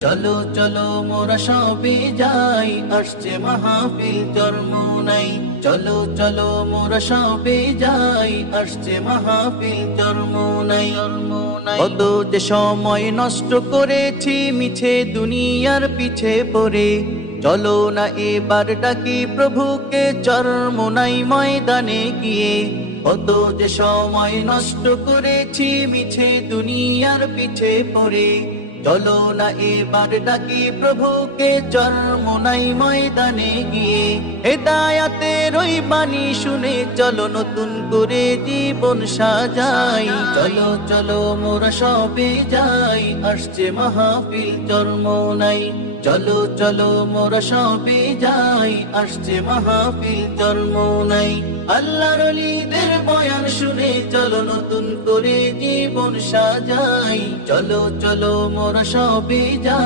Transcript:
চলো চলো মোরা সবে যাই, আসছে মাহফিল চরমোনাই। চলো চলো মোরা সবে যাই, আসছে মাহফিল চরমোনাই। কত যে সময় নষ্ট করেছি মিছে দুনিয়ার পিছে পড়ে, চলো না এবার ডাকি প্রভুকে চরমোনাই ময়দানে গিয়ে। কত যে সময় নষ্ট করেছি মিছে দুনিয়ার পিছে পড়ে, চলো না এবার ডাকি প্রভুকে চরমোনাই ময়দানে গিয়ে। হেদায়াতের ওই বাণী শুনে চলো নতুন করে জীবন সাজাই। চলো চলো মোরা সবে যাই, আসছে মাহফিল চরমোনাই। চলো চলো মোরা সবে যাই, আসছে মাহফিল চরমোনাই। আল্লাহর ওলিদের বয়ান শুনে চলো নতুন করে জীবন সাজাই। চলো চলো মোরা সবে যাই।